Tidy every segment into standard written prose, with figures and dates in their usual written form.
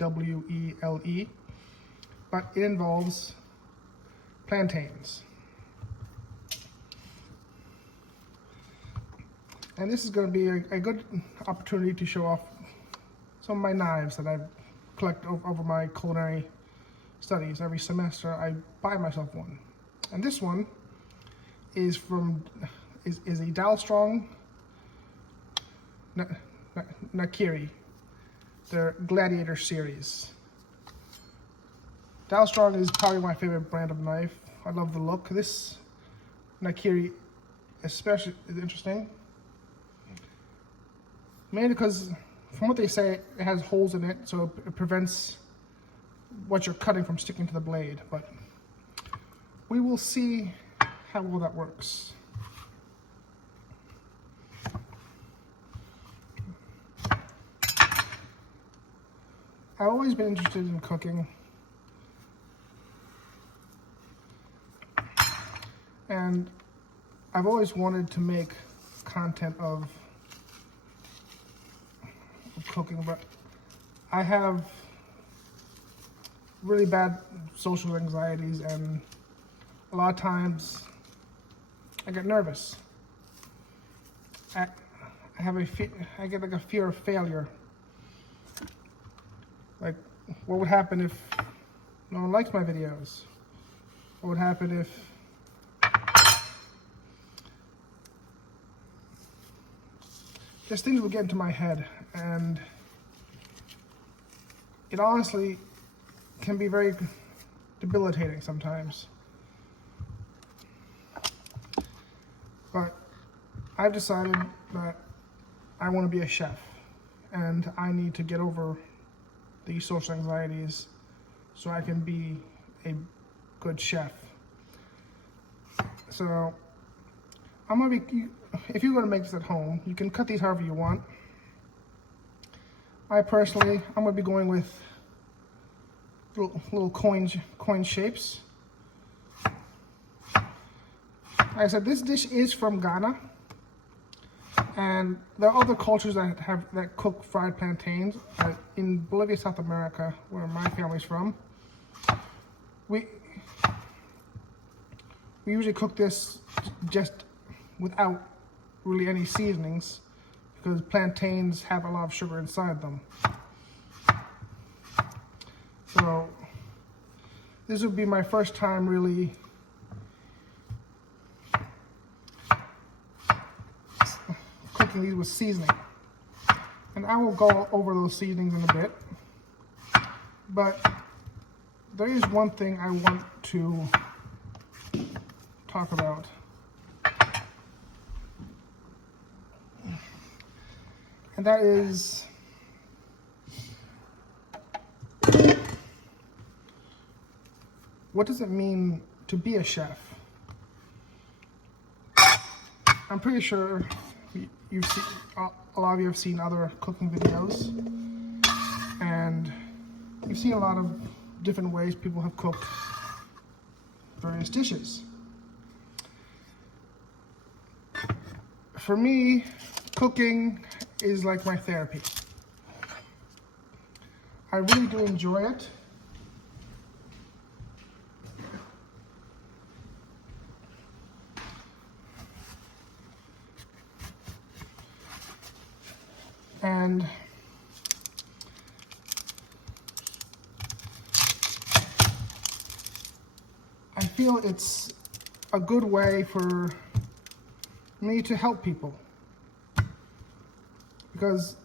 W-E-L-E, but it involves plantains. And this is going to be a good opportunity to show off some of my knives that I've collected over my culinary studies. Every semester I buy myself one. And this one is a Dalstrong Nakiri, their Gladiator series. Dalstrong is probably my favorite brand of knife. I love the look. This Nakiri especially is interesting, mainly because from what they say, it has holes in it, so it prevents what you're cutting from sticking to the blade. But we will see how well that works. I've always been interested in cooking, and I've always wanted to make content of cooking, but I have really bad social anxieties, and a lot of times I get nervous. I get like a fear of failure. Like, what would happen if no one likes my videos? What would happen if just things would get into my head, and it honestly can be very debilitating sometimes. But I've decided that I want to be a chef, and I need to get over these social anxieties so I can be a good chef. So if you're gonna make this at home, you can cut these however you want. I'm gonna be going with little coin shapes. Like I said, this dish is from Ghana, and there are other cultures that cook fried plantains. In Bolivia, South America, where my family's from, we usually cook this just without really any seasonings, because plantains have a lot of sugar inside them. So this would be my first time really cooking these with seasoning. And I will go over those seasonings in a bit. But there is one thing I want to talk about. And that is what does it mean to be a chef? I'm pretty sure a lot of you have seen other cooking videos, and you've seen a lot of different ways people have cooked various dishes. For me, cooking is like my therapy. I really do enjoy it. And I feel it's a good way for me to help people, because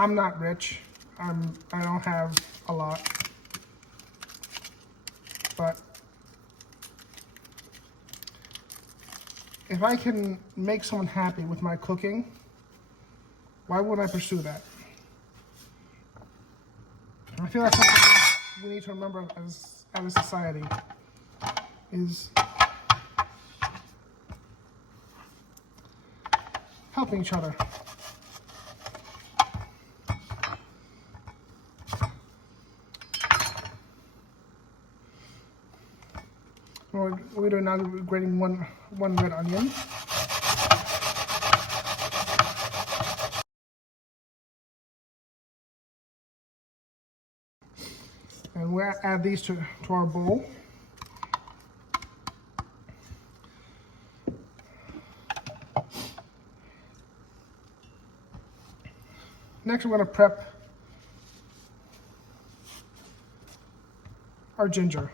I'm not rich. I don't have a lot, but if I can make someone happy with my cooking, why wouldn't I pursue that? I feel that's something we need to remember as a society, is helping each other. We're doing now, grating one red onion. And we'll add these to our bowl. Next, we're going to prep our ginger.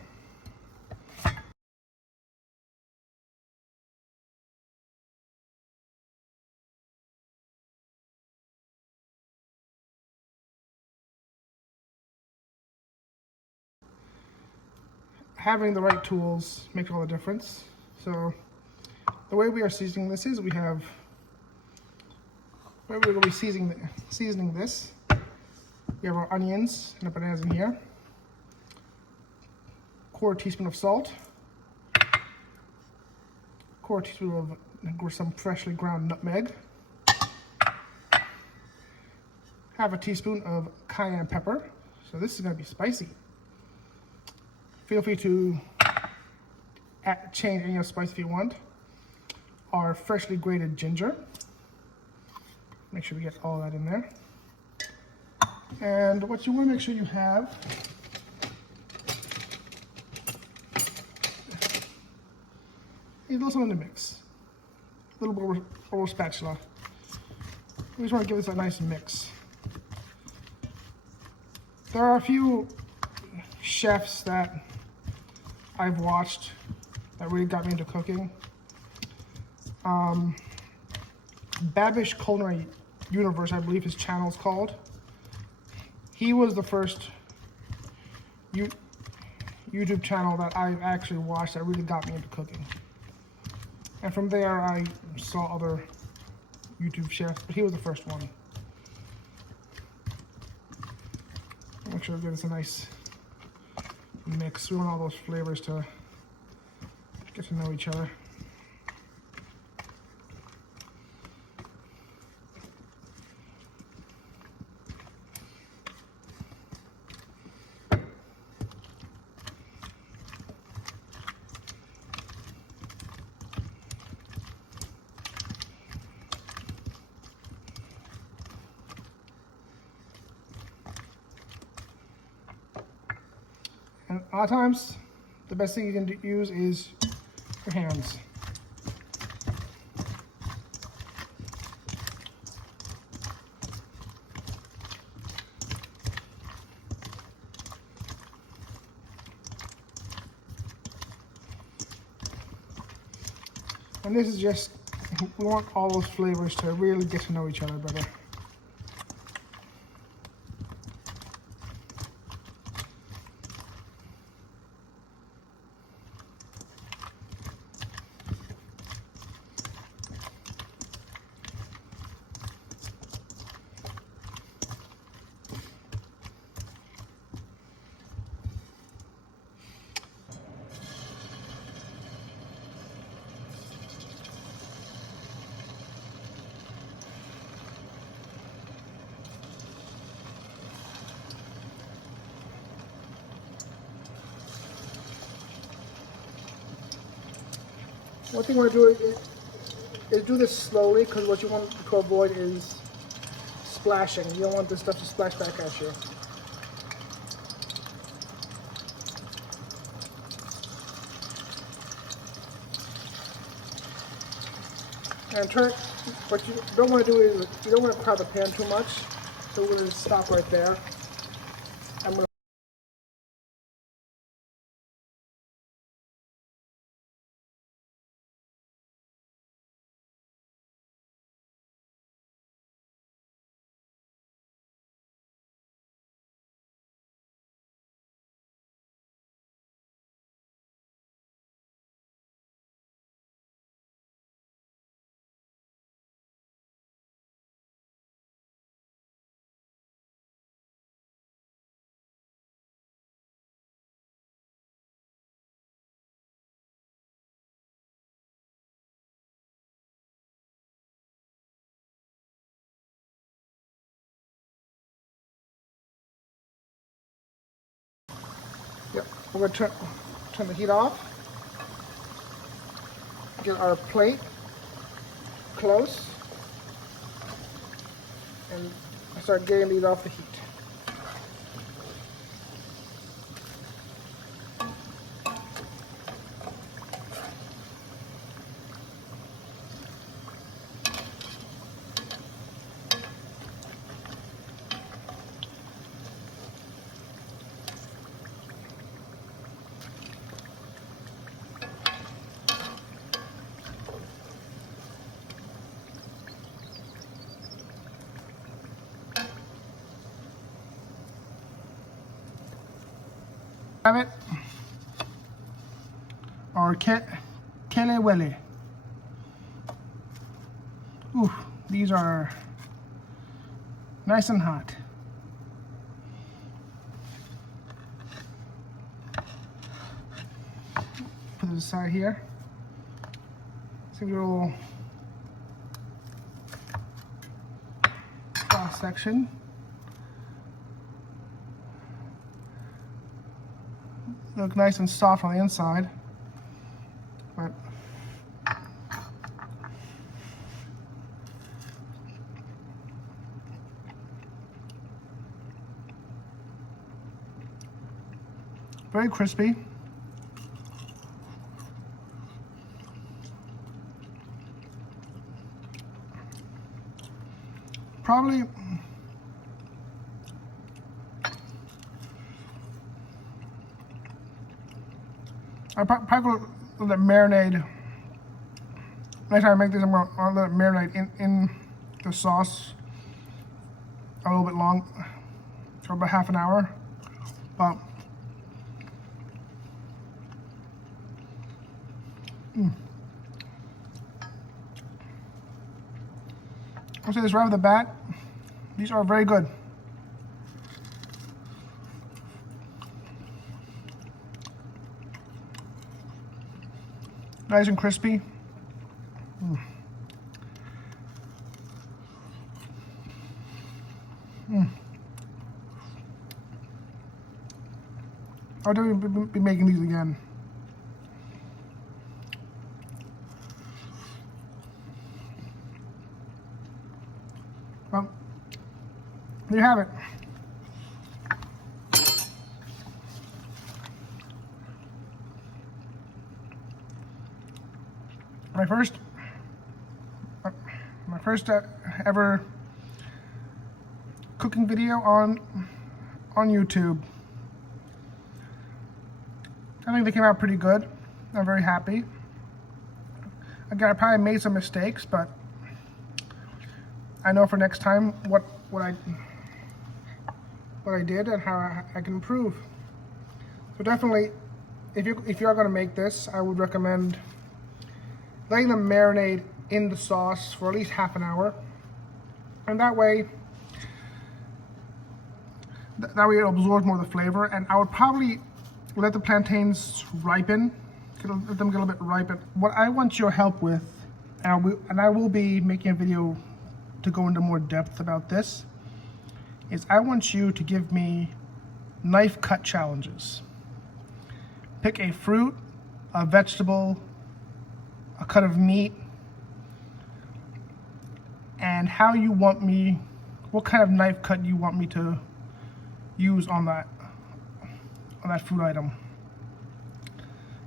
Having the right tools makes all the difference. So the way we are seasoning this is we're going to be seasoning this. We have our onions and the bananas in here. Quarter teaspoon of salt. Quarter teaspoon of some freshly ground nutmeg. Half a teaspoon of cayenne pepper. So this is going to be spicy. Feel free to change any of the spice if you want. Our freshly grated ginger. Make sure we get all that in there. And what you want to make sure you have is a little something to mix. A little bit of a spatula. We just want to give this a nice mix. There are a few chefs that I've watched that really got me into cooking. Babish Culinary Universe, I believe his channel is called. He was the first YouTube channel that I actually watched that really got me into cooking. And from there, I saw other YouTube chefs, but he was the first one. Make sure we give this a nice mix. We want all those flavors to get to know each other. And a lot of times, the best thing you can use is your hands. And this is just, we want all those flavors to really get to know each other better. One thing you want to do is do this slowly, because what you want to avoid is splashing. You don't want this stuff to splash back at you. And what you don't want to do is, you don't want to crowd the pan too much. So we're going to stop right there. I'm going to We're going to turn the heat off. Get our plate close. And start getting these off the heat. Have it. Or kelewele. Ooh, these are nice and hot. Put it aside here. See a little cross section. Look nice and soft on the inside, but very crispy. Probably I probably will let it marinate. Next time I make this, I'm gonna let it marinate in the sauce a little bit long, for about half an hour. But I'll say this right off the bat, these are very good. Nice and crispy. I'll definitely be making these again. Well, there you have it. My first ever cooking video on YouTube. I think they came out pretty good. I'm very happy. Again, I probably made some mistakes, but I know for next time what I did and how I can improve. So definitely, if you are going to make this, I would recommend letting them marinate in the sauce for at least half an hour, and that way it absorbs more of the flavor. And I would probably let the plantains ripen, let them get a little bit ripen. What I want your help with, and I will be making a video to go into more depth about this, is I want you to give me knife cut challenges. Pick a fruit, a vegetable, a cut of meat, and how you want me, what kind of knife cut you want me to use on that food item.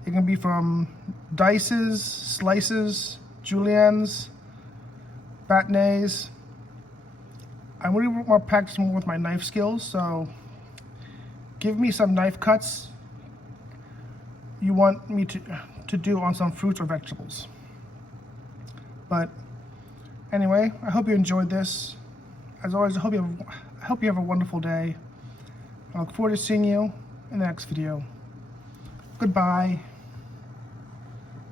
It can be from dices, slices, juliennes, bâtonnets. I really want to practice more with my knife skills, so give me some knife cuts you want me to do on some fruits or vegetables. But anyway, I hope you enjoyed this. As always, I hope you have a wonderful day. I look forward to seeing you in the next video. Goodbye.